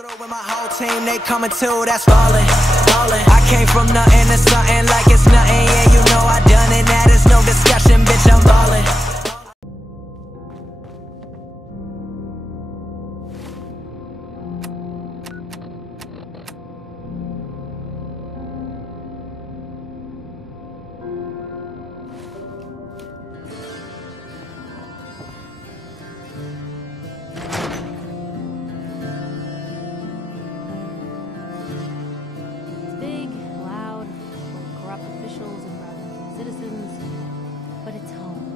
through with my whole team, they coming too, that's ballin', ballin'. I came from nothing to something like it's nothing, yeah, you know I done it, that is no discussion, bitch, I'm ballin'. Officials and rather citizens, but it's home.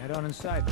Head on inside.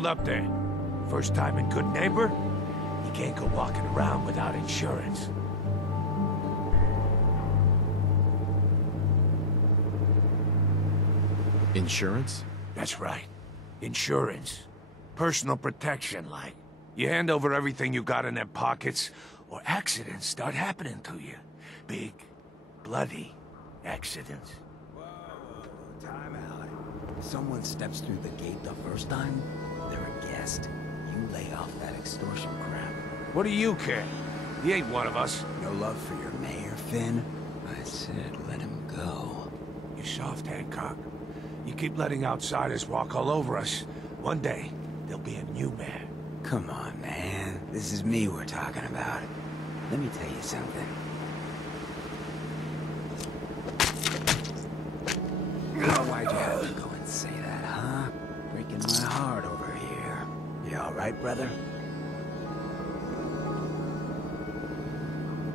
hold up there. First time in Good Neighbor? You can't go walking around without insurance. Insurance? That's right. Insurance. Personal protection, like. You hand over everything you got in them pockets, or accidents start happening to you. Big, bloody accidents. Whoa, time out. Someone steps through the gate the first time, they're a guest. You lay off that extortion crap. What do you care? He ain't one of us. No love for your mayor, Finn? I said let him go. You soft, Hancock. You keep letting outsiders walk all over us. One day, there'll be a new mayor. Come on, man. This is me we're talking about. Let me tell you something. Oh, why'd you have to go and say that, huh? Breaking my heart over here. You all right, brother?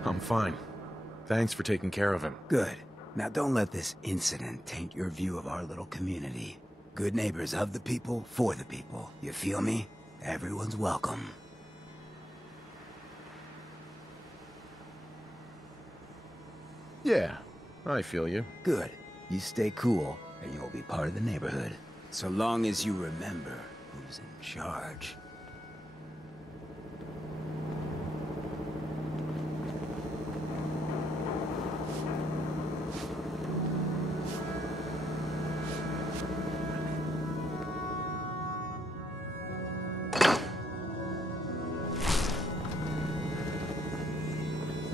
I'm fine. Thanks for taking care of him. Good. Now don't let this incident taint your view of our little community. Good neighbors of the people, for the people. You feel me? Everyone's welcome. Yeah, I feel you. Good. You stay cool, and you'll be part of the neighborhood. So long as you remember who's in charge.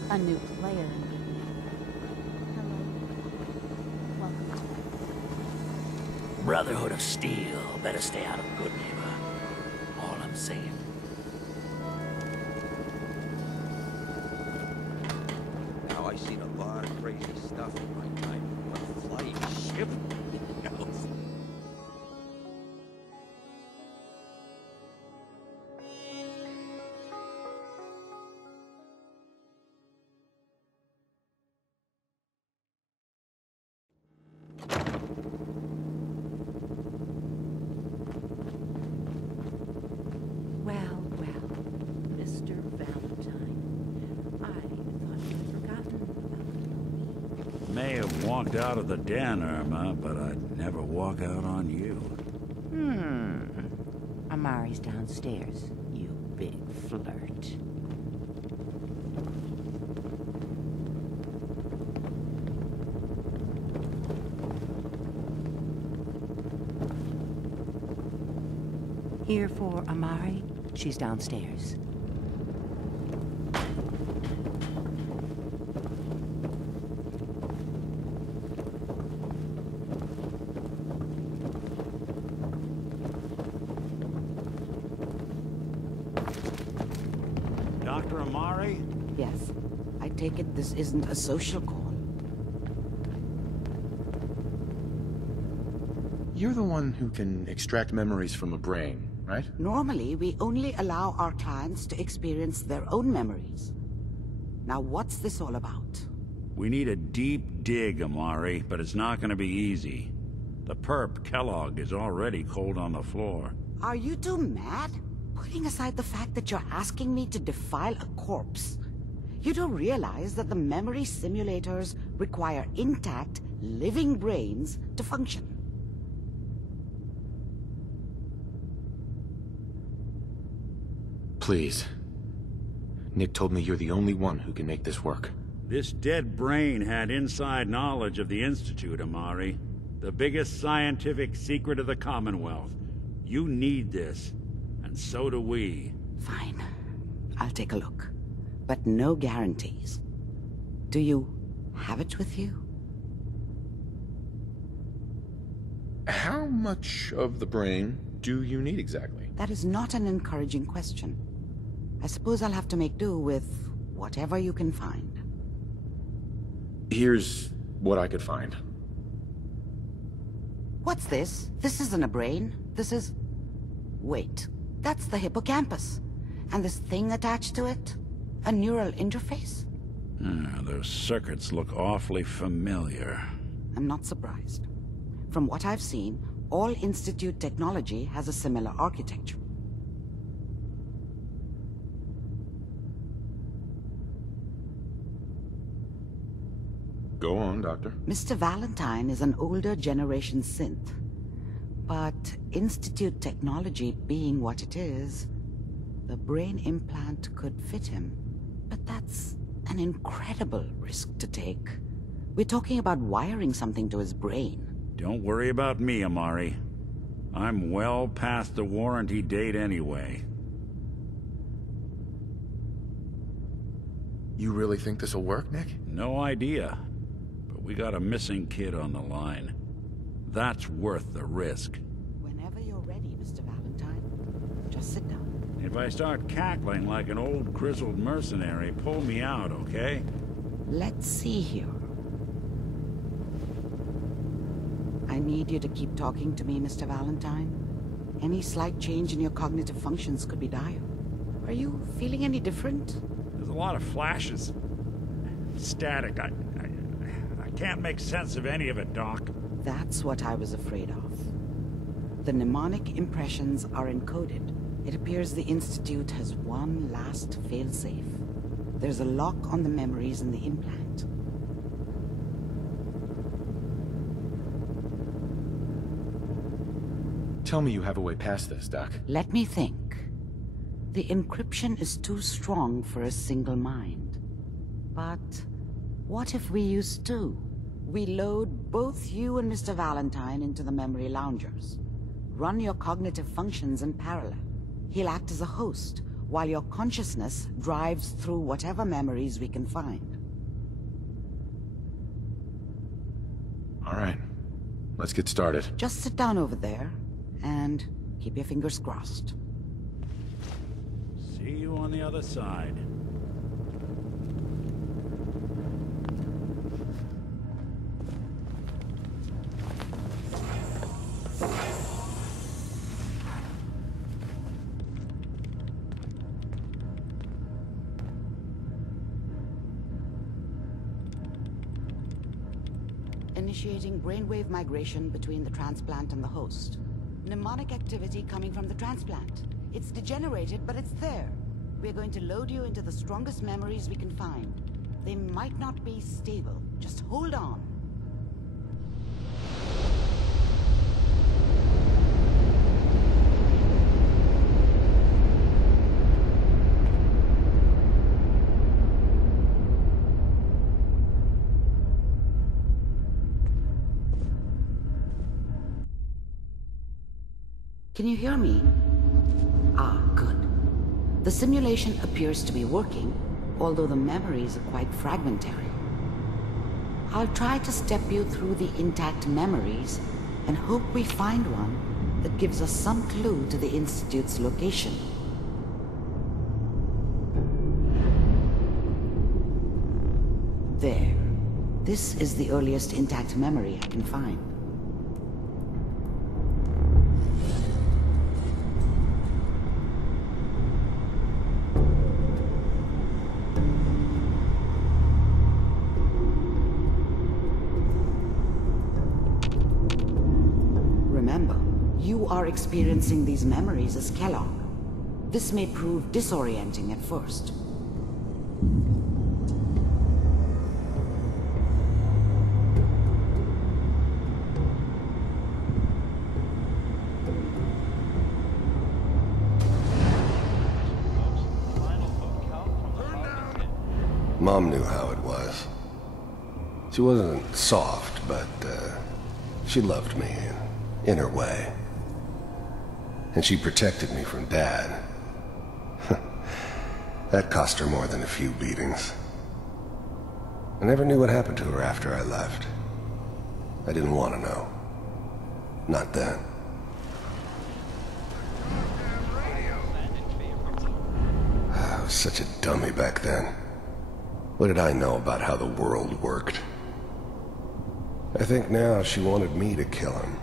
A new player in Good Neighbor. Hello. Welcome to Brotherhood of Steel. Better stay out of Good Neighbor. All I'm saying. Now, I've seen a lot of crazy stuff in my time, but a flying ship? No. Well, Mr. Valentine. I thought you'd forgotten about me. May have walked out of the den, Irma, but I'd never walk out on you. Amari's downstairs, you big flirt. Here for Amari? She's downstairs. Dr. Amari? Yes. I take it this isn't a social call. You're the one who can extract memories from a brain, right? Normally, we only allow our clients to experience their own memories. Now, what's this all about? We need a deep dig, Amari, but it's not gonna be easy. The perp, Kellogg, is already cold on the floor. Are you two mad? Putting aside the fact that you're asking me to defile a corpse, you do realize that the memory simulators require intact, living brains to function. Please. Nick told me you're the only one who can make this work. This dead brain had inside knowledge of the Institute, Amari. The biggest scientific secret of the Commonwealth. You need this, and so do we. Fine. I'll take a look. But no guarantees. Do you have it with you? How much of the brain do you need exactly? That is not an encouraging question. I suppose I'll have to make do with whatever you can find. Here's what I could find. What's this? This isn't a brain. This is... Wait. That's the hippocampus. And this thing attached to it? A neural interface? Those circuits look awfully familiar. I'm not surprised. From what I've seen, all Institute technology has a similar architecture. Go on, Doctor. Mr. Valentine is an older generation synth. But Institute technology being what it is, the brain implant could fit him. But that's an incredible risk to take. We're talking about wiring something to his brain. Don't worry about me, Amari. I'm well past the warranty date anyway. You really think this'll work, Nick? No idea. But we got a missing kid on the line. That's worth the risk. Whenever you're ready, Mr. Valentine, just sit down. If I start cackling like an old grizzled mercenary, pull me out, okay? Let's see here. I need you to keep talking to me, Mr. Valentine. Any slight change in your cognitive functions could be dire. Are you feeling any different? There's a lot of flashes. Static. I can't make sense of any of it, Doc. That's what I was afraid of. The mnemonic impressions are encoded. It appears the Institute has one last failsafe. There's a lock on the memories in the implant. Tell me you have a way past this, Doc. Let me think. The encryption is too strong for a single mind. But what if we use two? We load both you and Mr. Valentine into the memory loungers. Run your cognitive functions in parallel. He'll act as a host, while your consciousness drives through whatever memories we can find. All right. Let's get started. Just sit down over there, and keep your fingers crossed. See you on the other side. Initiating brainwave migration between the transplant and the host. Mnemonic activity coming from the transplant. It's degenerated, but it's there. We're going to load you into the strongest memories we can find. They might not be stable. Just hold on. Can you hear me? Ah, good. The simulation appears to be working, although the memories are quite fragmentary. I'll try to step you through the intact memories and hope we find one that gives us some clue to the Institute's location. There. This is the earliest intact memory I can find. Remember, you are experiencing these memories as Kellogg. This may prove disorienting at first. Mom knew how it was. She wasn't soft, but she loved me in her way. And she protected me from Dad. That cost her more than a few beatings. I never knew what happened to her after I left. I didn't want to know. Not then. I was such a dummy back then. What did I know about how the world worked? I think now she wanted me to kill him.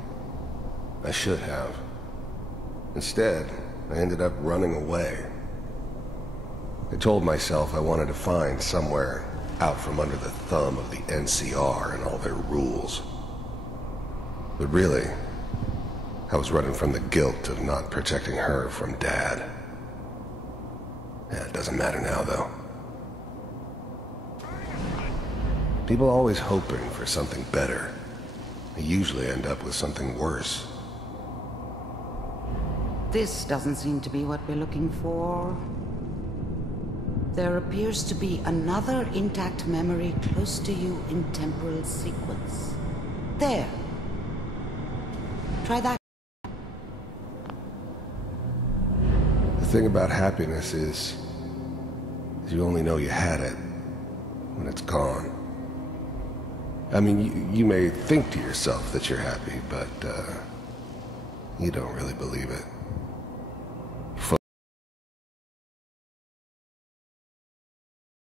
I should have. Instead, I ended up running away. I told myself I wanted to find somewhere out from under the thumb of the NCR and all their rules. But really, I was running from the guilt of not protecting her from Dad. Yeah, it doesn't matter now, though. People always hoping for something better. They usually end up with something worse. This doesn't seem to be what we're looking for. There appears to be another intact memory close to you in temporal sequence. There. Try that. The thing about happiness is you only know you had it when it's gone. I mean, you may think to yourself that you're happy, but you don't really believe it.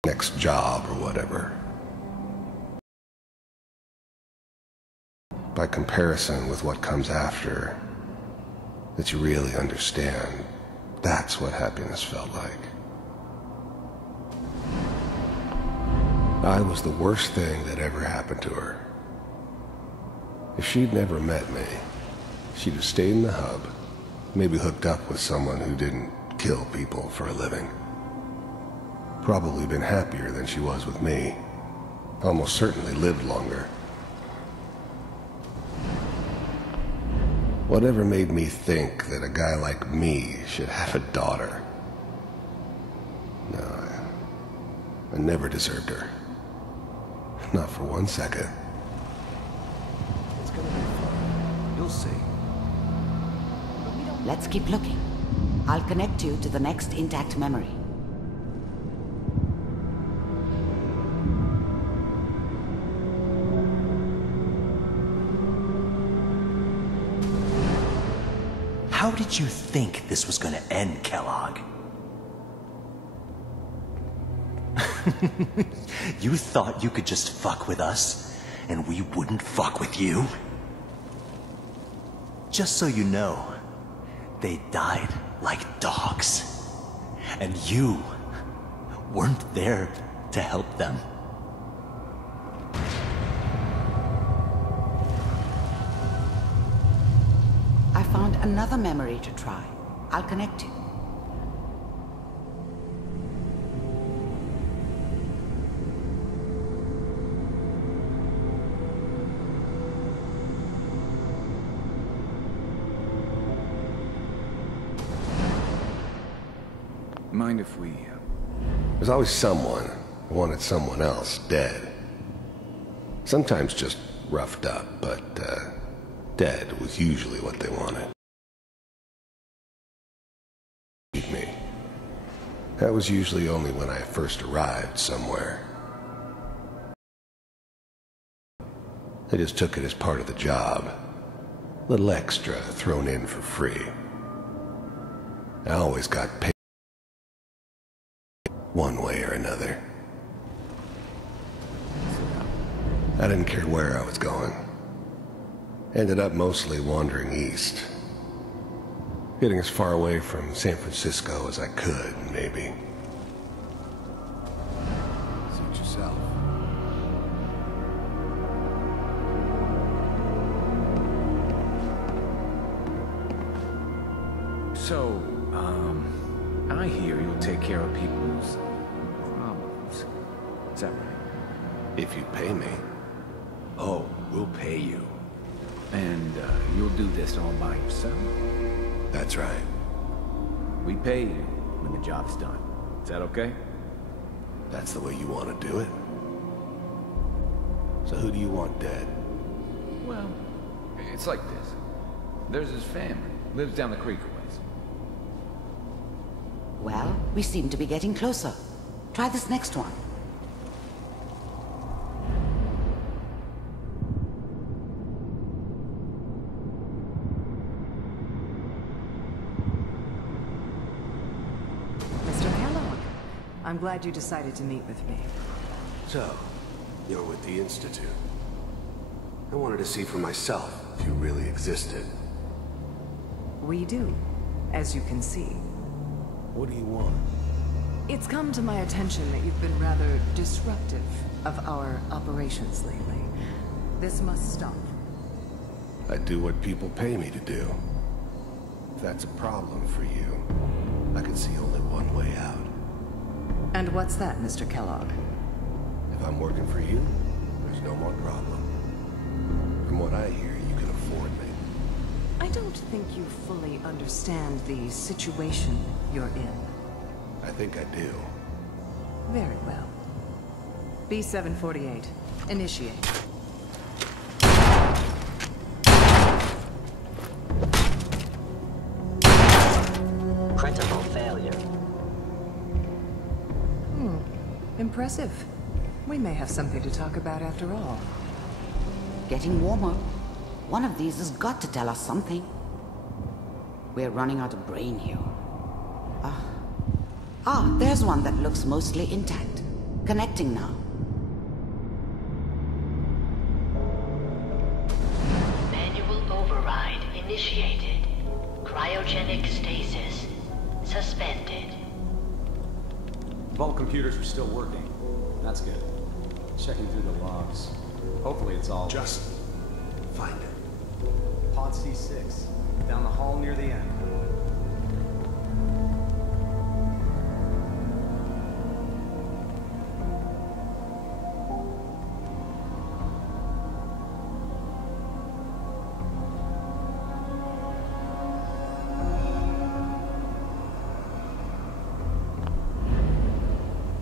Next job or whatever. By comparison with what comes after, that you really understand, that's what happiness felt like. I was the worst thing that ever happened to her. If she'd never met me, she'd have stayed in the hub, maybe hooked up with someone who didn't kill people for a living. Probably been happier than she was with me. Almost certainly lived longer. Whatever made me think that a guy like me should have a daughter? No, I never deserved her. Not for 1 second. It's gonna be fun. You'll see. Let's keep looking. I'll connect you to the next intact memory. How did you think this was gonna end, Kellogg? You thought you could just fuck with us, and we wouldn't fuck with you? Just so you know, they died like dogs. And you weren't there to help them. I found another memory to try. I'll connect you. Mind if we... There's always someone who wanted someone else dead. Sometimes just roughed up, but dead was usually what they wanted. Me. That was usually only when I first arrived somewhere. They just took it as part of the job. Little extra thrown in for free. I always got paid one way or another. I didn't care where I was going. Ended up mostly wandering east. Getting as far away from San Francisco as I could, maybe. Suit yourself. So, I hear you'll take care of people's problems. Is that right? If you pay me. Oh, we'll pay you. And you'll do this all by yourself? That's right. We pay you when the job's done. Is that okay? That's the way you want to do it? So who do you want dead? Well, it's like this. There's his family. Lives down the creek a ways. Well, we seem to be getting closer. Try this next one. Mr. Kellogg, I'm glad you decided to meet with me. So, you're with the Institute. I wanted to see for myself if you really existed. We do, as you can see. What do you want? It's come to my attention that you've been rather disruptive of our operations lately. This must stop. I do what people pay me to do. If that's a problem for you, I can see only one way out. And what's that, Mr. Kellogg? If I'm working for you, there's no more problem. From what I hear, you can afford me. I don't think you fully understand the situation you're in. I think I do. Very well. B-748. Initiate. Critical failure. Impressive. We may have something to talk about after all. Getting warmer. One of these has got to tell us something. We're running out of brain here. There's one that looks mostly intact. Connecting now. Manual override initiated. Cryogenic stasis suspended. Vault computers are still working. That's good. Checking through the logs. Hopefully it's all... Just find it. Pod C6. Down the hall near the end.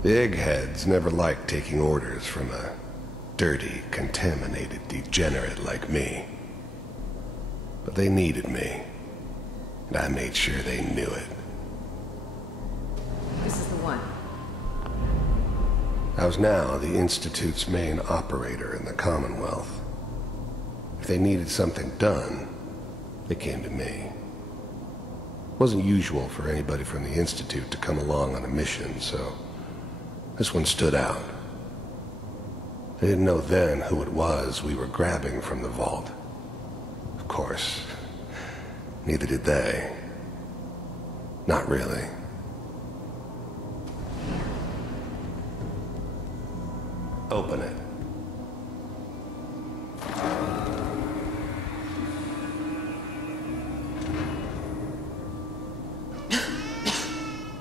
The eggheads never liked taking orders from a dirty, contaminated degenerate like me. But they needed me, and I made sure they knew it. This is the one. I was now the Institute's main operator in the Commonwealth. If they needed something done, they came to me. It wasn't usual for anybody from the Institute to come along on a mission, so this one stood out. They didn't know then who it was we were grabbing from the vault. Of course, neither did they. Not really. Open it.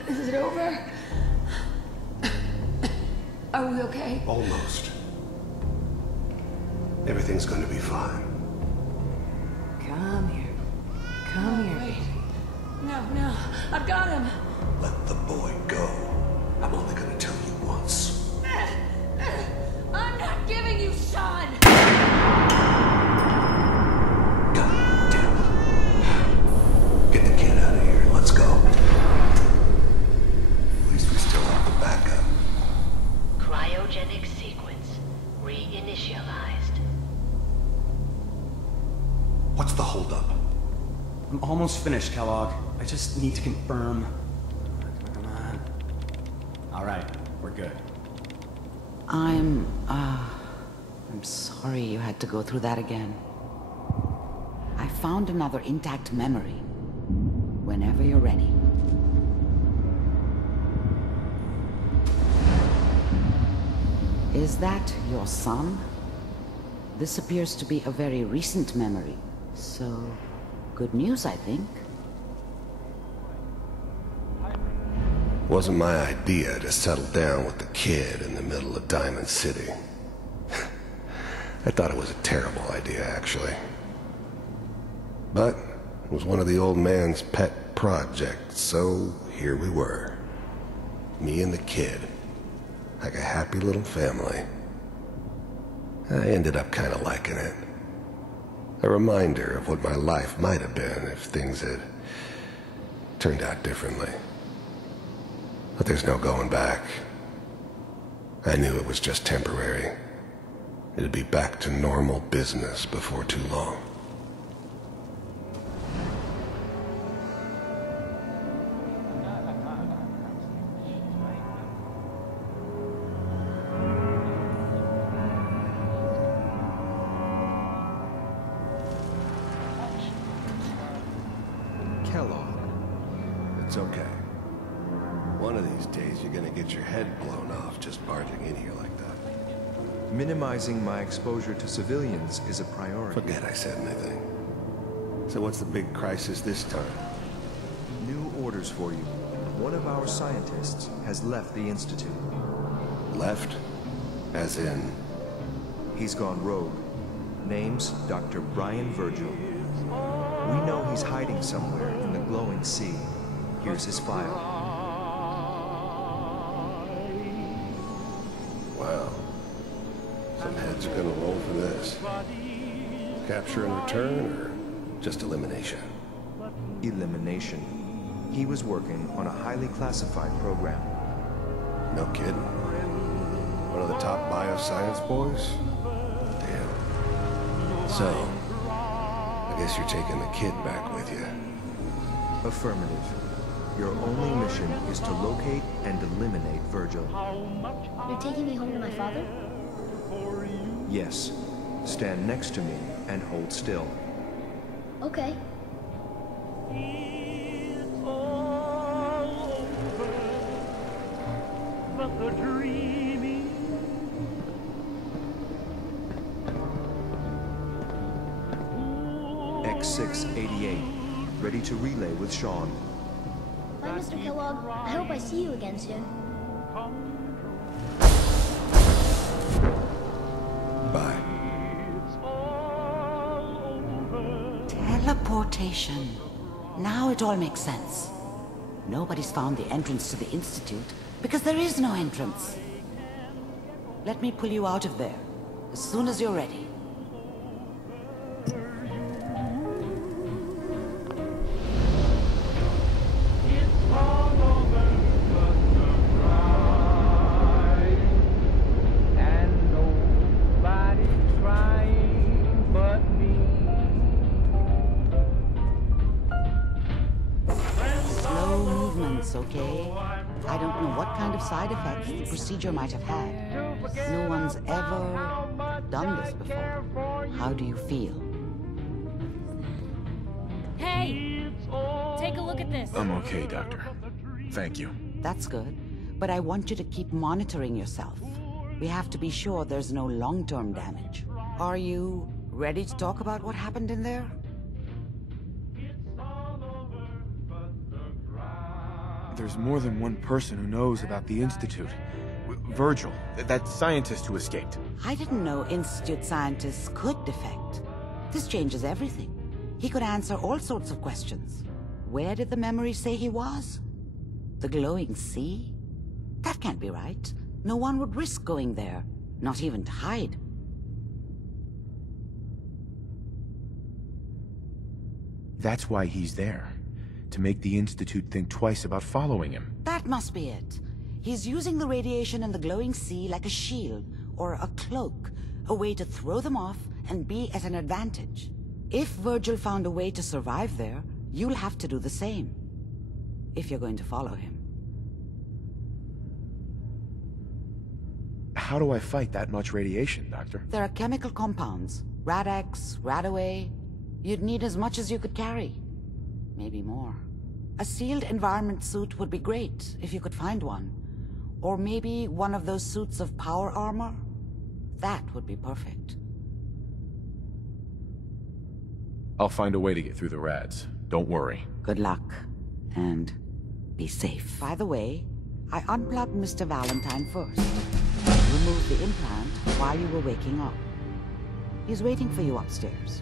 Is it over? Are we okay? Almost. Everything's going to be fine. Come here. Come here, Wait. baby. No, I've got him. Let the boy go. I'm only going to tell you once. I'm not giving you Sean! God damn it. Get the kid out of here. Let's go. At least we still have the backup. Cryogenic sequence reinitialized. What's the holdup? I'm almost finished, Kellogg. I just need to confirm. Come on. All right, we're good. I'm sorry you had to go through that again. I found another intact memory. Whenever you're ready. Is that your son? This appears to be a very recent memory, so good news, I think. Wasn't my idea to settle down with the kid in the middle of Diamond City. I thought it was a terrible idea, actually. But it was one of the old man's pet projects, so here we were. Me and the kid. Like a happy little family. I ended up kind of liking it. A reminder of what my life might have been if things had turned out differently. But there's no going back. I knew it was just temporary. It'd be back to normal business before too long. Kellogg. It's okay. One of these days you're gonna get your head blown off just barging in here like that. Minimizing my exposure to civilians is a priority. Forget I said anything. So what's the big crisis this time? New orders for you. One of our scientists has left the Institute. Left? As in... He's gone rogue. Name's Dr. Brian Virgil. We know he's hiding somewhere in the glowing sea. Here's his file. Wow. Some heads are gonna roll for this. Capture and return, or just elimination? Elimination. He was working on a highly classified program. No kidding. One of the top bioscience boys? Damn. So, I guess you're taking the kid back with you. Affirmative. Your only mission is to locate and eliminate Virgil. You're taking me home to my father? Yes. Stand next to me and hold still. Okay. X688. Ready to relay with Sean. Bye, Mr. Kellogg. I hope I see you again soon. Bye. Teleportation. Now it all makes sense. Nobody's found the entrance to the Institute because there is no entrance. Let me pull you out of there as soon as you're ready. Okay? I don't know what kind of side effects the procedure might have had. No one's ever done this before. How do you feel? Hey! Take a look at this. I'm okay, Doctor. Thank you. That's good. But I want you to keep monitoring yourself. We have to be sure there's no long-term damage. Are you ready to talk about what happened in there? There's more than one person who knows about the Institute. Virgil, that scientist who escaped. I didn't know Institute scientists could defect. This changes everything. He could answer all sorts of questions. Where did the memory say he was? The glowing sea? That can't be right. No one would risk going there, not even to hide. That's why he's there. To make the Institute think twice about following him. That must be it. He's using the radiation in the glowing sea like a shield, or a cloak, a way to throw them off and be at an advantage. If Virgil found a way to survive there, you'll have to do the same. If you're going to follow him. How do I fight that much radiation, Doctor? There are chemical compounds. Rad-X, Radaway. You'd need as much as you could carry. Maybe more. A sealed environment suit would be great, if you could find one. Or maybe one of those suits of power armor? That would be perfect. I'll find a way to get through the rads. Don't worry. Good luck. And be safe. By the way, I unplugged Mr. Valentine first. Removed the implant while you were waking up. He's waiting for you upstairs.